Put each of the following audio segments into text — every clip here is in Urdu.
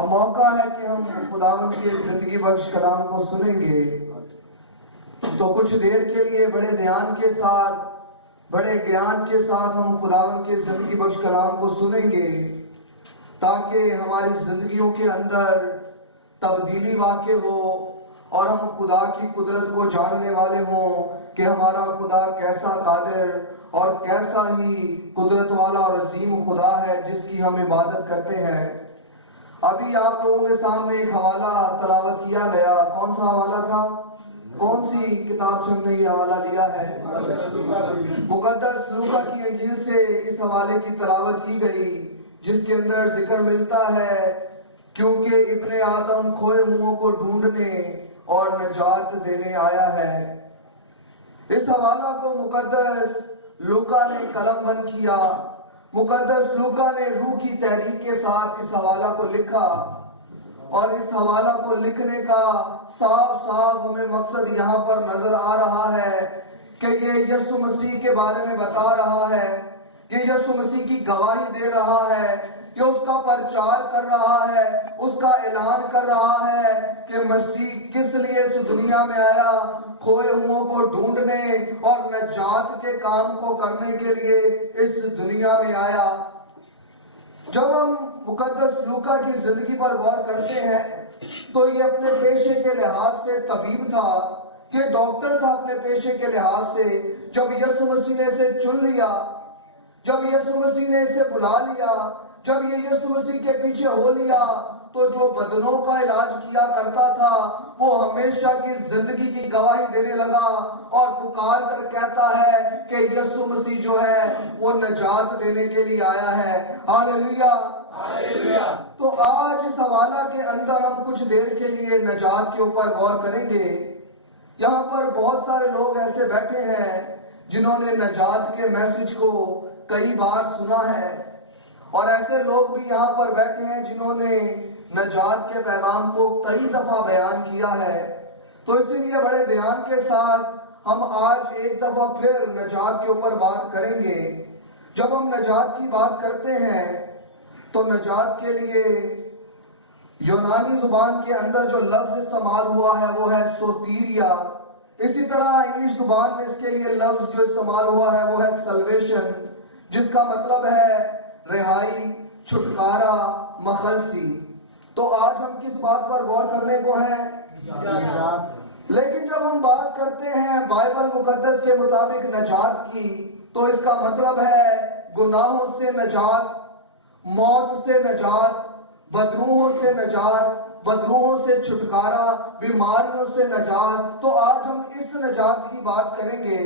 اب موقع ہے کہ ہم خداوند کے زندگی بخش کلام کو سنیں گے، تو کچھ دیر کے لیے بڑے دھیان کے ساتھ، بڑے گیان کے ساتھ ہم خداوند کے زندگی بخش کلام کو سنیں گے، تاکہ ہماری زندگیوں کے اندر تبدیلی واقع ہو اور ہم خدا کی قدرت کو جاننے والے ہوں کہ ہمارا خدا کیسا قادر اور کیسا ہی قدرت والا اور عظیم خدا ہے جس کی ہم عبادت کرتے ہیں۔ ابھی آپ لوگوں کے سامنے ایک حوالہ تلاوت کیا گیا، کون سا حوالہ تھا؟ کون سی کتاب سے ہم نے یہ حوالہ لیا ہے؟ مقدس لوکا کی انجیل سے اس حوالے کی تلاوت کی گئی، جس کے اندر ذکر ملتا ہے کیونکہ ابن آدم کھوئے ہوئوں کو ڈھونڈنے اور نجات دینے آیا ہے۔ اس حوالہ کو مقدس لوکا نے قلم بند کیا، مقدس لوکا نے روح کی تحریک کے ساتھ اس حوالہ کو لکھا، اور اس حوالہ کو لکھنے کا صاف ہمیں مقصد یہاں پر نظر آ رہا ہے کہ یہ یسوع مسیح کے بارے میں بتا رہا ہے، یہ یسوع مسیح کی گواہی دے رہا ہے، یہ اس کا پرچار کر رہا ہے، اس کا اعلان کر رہا ہے کہ مسیح کس لیے اس دنیا میں آیا، کھوئے ہوئوں کو ڈھونڈنے اور نجات کے کام کو کرنے کے لیے اس دنیا میں آیا۔ جب ہم مقدس لوکا کی زندگی پر غور کرتے ہیں تو یہ اپنے پیشے کے لحاظ سے طبیب تھا، یہ ڈاکٹر تھا اپنے پیشے کے لحاظ سے۔ جب یسوع مسیح نے اسے چن لیا، جب یسوع مسیح نے اسے بلا لیا، جب یہ یسوع مسیح کے پیچھے ہو لیا، تو جو بدنوں کا علاج کیا کرتا تھا وہ ہمیشہ کی زندگی کی گواہی دینے لگا اور پکار کر کہتا ہے کہ یسوع مسیح جو ہے وہ نجات دینے کے لیے آیا ہے۔ ہاللیلویا۔ تو آج اس حوالہ کے اندر ہم کچھ دیر کے لیے نجات کے اوپر غور کریں گے۔ یہاں پر بہت سارے لوگ ایسے بیٹھے ہیں جنہوں نے نجات کے میسج کو کئی بار سنا ہے، اور ایسے لوگ بھی یہاں پر بیٹھے ہیں جنہوں نے نجات کے پیغام کو کئی دفعہ بیان کیا ہے۔ تو اسی لیے بڑے دھیان کے ساتھ ہم آج ایک دفعہ پھر نجات کے اوپر بات کریں گے۔ جب ہم نجات کی بات کرتے ہیں تو نجات کے لیے یونانی زبان کے اندر جو لفظ استعمال ہوا ہے وہ ہے سوتیریا۔ اسی طرح انگلش زبان میں اس کے لیے لفظ جو استعمال ہوا ہے وہ ہے سلویشن، جس کا مطلب ہے رہائی، چھٹکارا، مخلصی۔ تو آج ہم کس بات پر غور کرنے کو ہیں؟ لیکن جب ہم بات کرتے ہیں بائبل مقدس کے مطابق نجات کی، تو اس کا مطلب ہے گناہوں سے نجات، موت سے نجات، بدروحوں سے نجات، بدروحوں سے چھٹکارا، بیماریوں سے نجات۔ تو آج ہم اس نجات کی بات کریں گے۔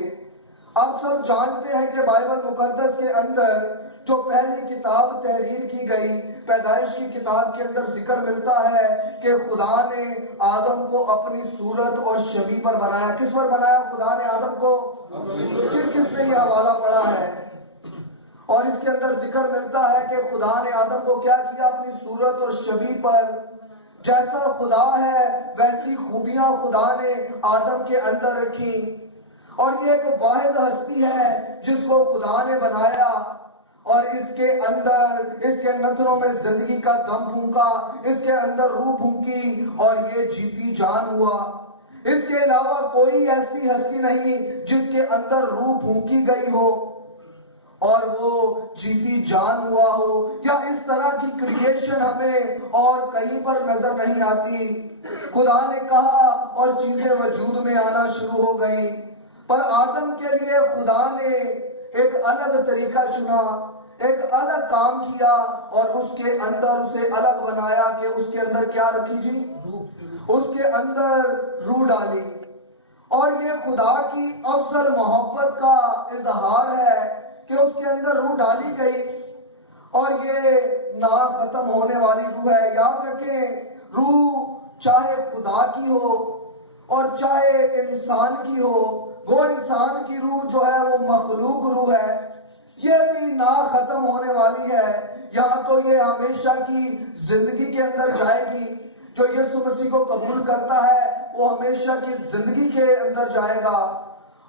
آپ سب جانتے ہیں کہ بائبل مقدس کے اندر جو پہلی کتاب تحریر کی گئی، پیدائش کی کتاب کے اندر ذکر ملتا ہے کہ خدا نے آدم کو اپنی صورت اور شبیہ پر بنایا۔ کس پر بنایا خدا نے آدم کو؟ کس نے یہ حوالہ پڑھا ہے؟ اور اس کے اندر ذکر ملتا ہے کہ خدا نے آدم کو کیا کیا؟ اپنی صورت اور شبیہ پر، جیسا خدا ہے ویسی خوبیاں خدا نے آدم کے اندر رکھی۔ اور یہ ایک واحد ہستی ہے جس کو خدا نے بنایا، اور اس کے اندر، اس کے نتنوں میں زندگی کا دم پھونکا، اس کے اندر روح پھونکی اور یہ جیتی جان ہوا۔ اس کے علاوہ کوئی ایسی ہستی نہیں جس کے اندر روح پھونکی گئی ہو اور وہ جیتی جان ہوا ہو، یا اس طرح کی کریشن ہمیں اور کہیں پر نظر نہیں آتی۔ خدا نے کہا اور چیزیں وجود میں آنا شروع ہو گئیں، پر آدم کے لیے خدا نے ایک الگ طریقہ چنا، ایک الگ کام کیا، اور اس کے اندر اسے الگ بنایا کہ اس کے اندر کیا رکھی جی؟ اس کے اندر روح ڈالی۔ اور یہ خدا کی افضل محبت کا اظہار ہے کہ اس کے اندر روح ڈالی گئی، اور یہ نہ ختم ہونے والی روح ہے۔ یاد رکھیں، روح چاہے خدا کی ہو اور چاہے انسان کی ہو، وہ انسان کی روح جو ہے وہ مخلوق روح ہے، یہ بھی نہ ختم ہونے والی ہے۔ یہاں تو یہ ہمیشہ کی زندگی کے اندر جائے گی۔ جو یسوع مسیح کو قبول کرتا ہے وہ ہمیشہ کی زندگی کے اندر جائے گا،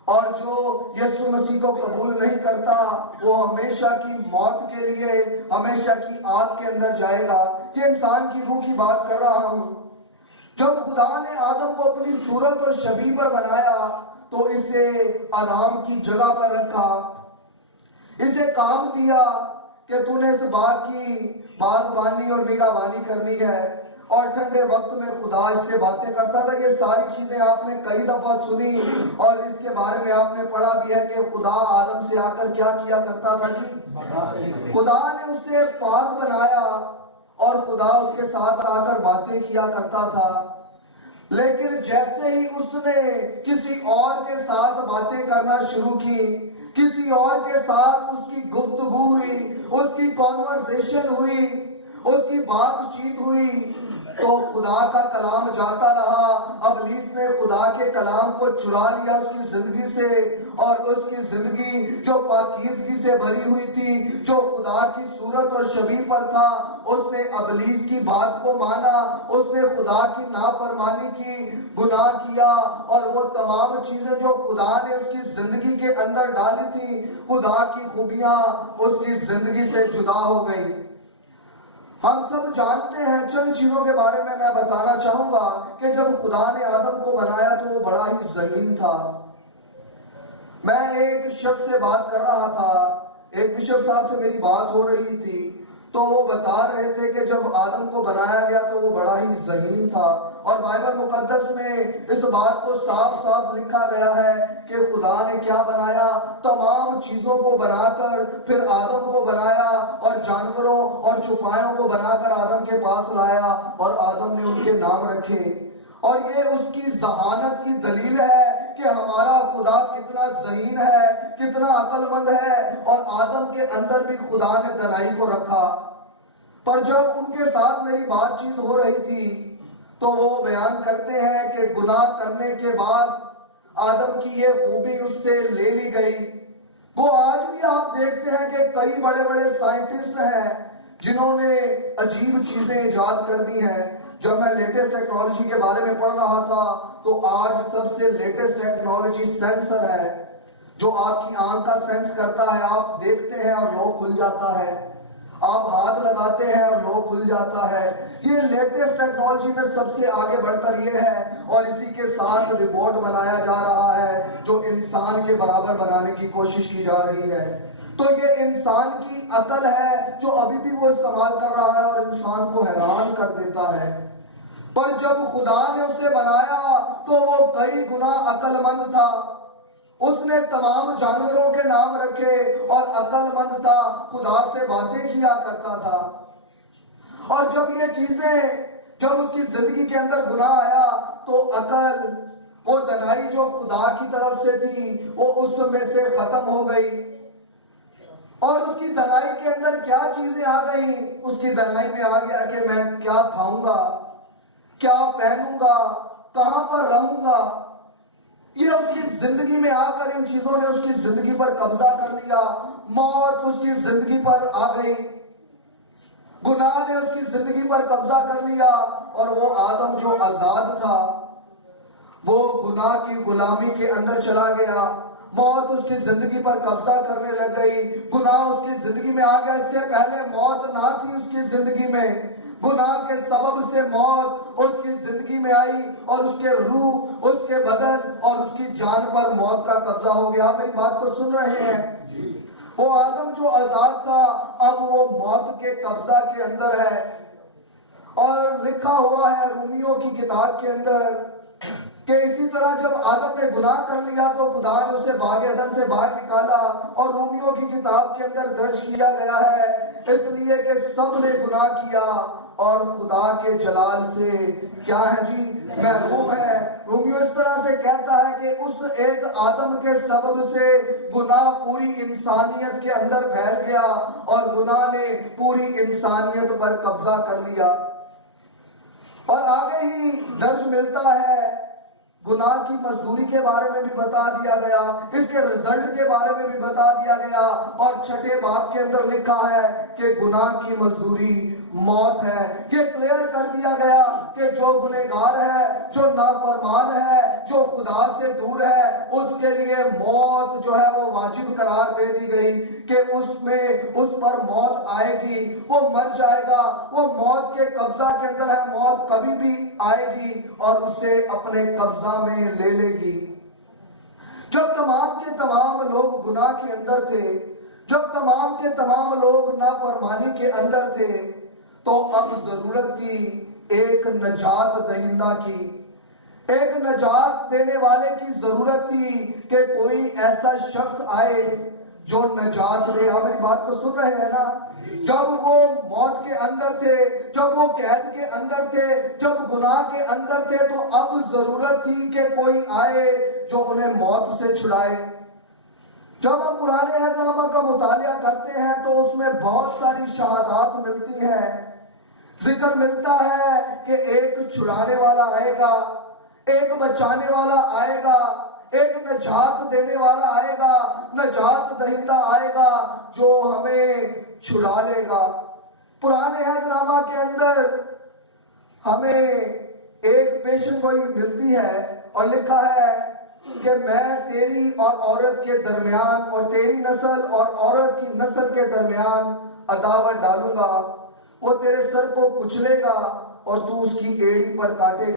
اور جو یسوع مسیح کو قبول نہیں کرتا وہ ہمیشہ کی موت کے لیے ہمیشہ کی آگ کے اندر جائے گا۔ یہ انسان کی روح کی بات کر رہا ہوں۔ جب خدا نے آدم کو اپنی صورت اور شبیہ پر بنایا تو اسے آرام کی جگہ پر رکھا، اسے کام دیا کہ تو نے اس باغ کی باغبانی اور نگہبانی کرنی ہے، اور ٹھنڈے وقت میں خدا اس سے باتیں کرتا تھا۔ یہ ساری چیزیں آپ نے کئی دفعہ سنی اور اس کے بارے میں آپ نے پڑھا بھی ہے کہ خدا آدم سے آ کر کیا کیا کرتا تھا جی؟ خدا نے اسے پاک بنایا اور خدا اس کے ساتھ آ کر باتیں کیا کرتا تھا، لیکن جیسے ہی اس نے کسی اور کے ساتھ باتیں کرنا شروع کی، کسی اور کے ساتھ اس کی گفتگو ہوئی، اس کی کانورسیشن ہوئی، اس کی بات چیت ہوئی، تو خدا کا کلام جاتا رہا۔ ابلیس نے خدا کے کلام کو چرا لیا اس کی زندگی سے، اور اس کی زندگی جو پاکیزگی سے بھری ہوئی تھی، جو خدا کی صورت اور شبیہ پر تھا، اس نے ابلیس کی بات کو مانا، اس نے خدا کی نافرمانی کی، گناہ کیا، اور وہ تمام چیزیں جو خدا نے اس کی زندگی کے اندر ڈالی تھی، خدا کی خوبیاں اس کی زندگی سے جدا ہو گئی۔ ہم سب جانتے ہیں، چند چیزوں کے بارے میں بتانا چاہوں گا کہ جب خدا نے آدم کو بنایا تو وہ بڑا ہی ذہین تھا۔ میں ایک شخص سے بات کر رہا تھا، ایک بشپ صاحب سے میری بات ہو رہی تھی، تو وہ بتا رہے تھے کہ جب آدم کو بنایا گیا تو وہ بڑا ہی ذہین تھا، اور بائبل مقدس میں اس بات کو صاف صاف لکھا گیا ہے کہ خدا نے کیا بنایا، تمام چیزوں کو بنا کر پھر آدم کو بنایا، اور جانوروں اور چوپایوں کو بنا کر آدم کے پاس لایا، اور آدم نے ان کے نام رکھے۔ اور یہ اس کی ذہانت کی دلیل ہے کہ ہمارا خدا کتنا ذہین ہے، کتنا عقل مند ہے، اور آدم کے اندر بھی خدا نے دانائی کو رکھا۔ پر جب ان کے ساتھ میری بات چیت ہو رہی تھی تو وہ بیان کرتے ہیں کہ گناہ کرنے کے بعد آدم کی یہ خوبی اس سے لے لی گئی۔ وہ آج بھی آپ دیکھتے ہیں کہ کئی بڑے بڑے سائنٹسٹ ہیں جنہوں نے عجیب چیزیں ایجاد کر دی ہیں۔ جب میں لیٹسٹ ٹیکنالوجی کے بارے میں پڑھ رہا تھا تو آج سب سے لیٹسٹ ٹیکنالوجی سینسر ہے، جو آپ کی آنکھ کا سینس کرتا ہے، آپ دیکھتے ہیں اور لوگ کھل جاتا ہے، آپ ہاتھ لگاتے ہیں اور لوگ کھل جاتا ہے۔ یہ لیٹسٹ ٹیکنالوجی میں سب سے آگے بڑھ کر یہ ہے، اور اسی کے ساتھ روبوٹ بنایا جا رہا ہے جو انسان کے برابر بنانے کی کوشش کی جا رہی ہے۔ تو یہ انسان کی عقل ہے جو ابھی بھی وہ استعمال کر رہا ہے اور انسان کو حیران کر دیتا ہے۔ پر جب خدا نے اسے بنایا تو وہ کئی گنا عقل مند تھا۔ اس نے تمام جانوروں کے نام رکھے اور عقل مند تھا، خدا سے باتیں کیا کرتا تھا۔ اور جب یہ چیزیں، جب اس کی زندگی کے اندر گناہ آیا تو عقل، وہ دانائی جو خدا کی طرف سے تھی، وہ اس میں سے ختم ہو گئی۔ اور اس کی دانائی کے اندر کیا چیزیں آ گئیں؟ اس کی دانائی میں آ گیا کہ میں کیا کھاؤں گا، کیا پہنوں گا، کہاں پر رہوں گا۔ یہ اس کی زندگی میں آ کر ان چیزوں نے اس کی زندگی پر قبضہ کر لیا۔ موت اس کی زندگی پر آ گئی، گناہ نے اس کی زندگی پر قبضہ کر لیا، اور وہ آدم جو آزاد تھا وہ گناہ کی غلامی کے اندر چلا گیا۔ موت اس کی زندگی پر قبضہ کرنے لگ گئی، گناہ اس کی زندگی میں آ گیا۔ اس سے پہلے موت نہ تھی اس کی زندگی میں، گناہ کے سبب سے موت اس کی زندگی میں آئی، اور اس کے روح، اس کے بدن اور اس کی جان پر موت کا قبضہ ہو گیا۔ آپ میری بات کو سن رہے ہیں؟ وہ آدم جو آزاد تھا اب وہ موت کے قبضہ کے اندر ہے۔ اور لکھا ہوا ہے رومیوں کی کتاب کے اندر کہ اسی طرح جب آدم نے گناہ کر لیا تو خدا نے اسے باغ عدن سے باہر نکالا، اور رومیوں کی کتاب کے اندر درج کیا گیا ہے اس لیے کہ سب نے گناہ کیا اور خدا کے جلال سے کیا ہے جی، محروم ہے۔ رومیو اس طرح سے کہتا ہے کہ اس ایک آدم کے سبب سے گناہ پوری انسانیت کے اندر پھیل گیا، اور گناہ نے پوری انسانیت پر قبضہ کر لیا۔ اور آگے ہی درج ملتا ہے، گناہ کی مزدوری کے بارے میں بھی بتا دیا گیا، اس کے رزلٹ کے بارے میں بھی بتا دیا گیا، اور چھٹے باب کے اندر لکھا ہے کہ گناہ کی مزدوری موت ہے۔ یہ کلیئر کر دیا گیا کہ جو گنہگار ہے، جو نافرمان ہے، جو خدا سے دور ہے، اس کے لیے موت جو ہے وہ واجب قرار دے دی گئی کہ اس پر موت آئے گی، وہ مر جائے گا، وہ موت کے قبضہ کے اندر ہے، موت کبھی بھی آئے گی اور اسے اپنے قبضہ میں لے لے گی۔ جب تمام کے تمام لوگ گناہ کے اندر تھے، جب تمام کے تمام لوگ نافرمانی کے اندر تھے، تو اب ضرورت تھی ایک نجات دہندہ کی، ایک نجات دینے والے کی ضرورت تھی کہ کوئی ایسا شخص آئے جو نجات دے۔ آپ میری بات کو سن رہے ہیں نا؟ جب وہ موت کے اندر تھے، جب وہ قید کے اندر تھے، جب گناہ کے اندر تھے، تو اب ضرورت تھی کہ کوئی آئے جو انہیں موت سے چھڑائے۔ جب ہم پرانے عہد نامہ کا مطالعہ کرتے ہیں تو اس میں بہت ساری شہادات ملتی ہیں، ذکر ملتا ہے کہ ایک چھڑانے والا آئے گا، ایک بچانے والا آئے گا، ایک نجات دینے والا آئے گا، نجات دہندہ آئے گا جو ہمیں چھڑا لے گا۔ پرانے عہد نامہ کے اندر ہمیں ایک پیشن گوئی ملتی ہے اور لکھا ہے کہ میں تیری اور عورت کے درمیان اور تیری نسل اور عورت کی نسل کے درمیان عداوت ڈالوں گا، وہ تیرے سر کو کچلے گا اور تو اس کی ایڑی پر کاٹے گا۔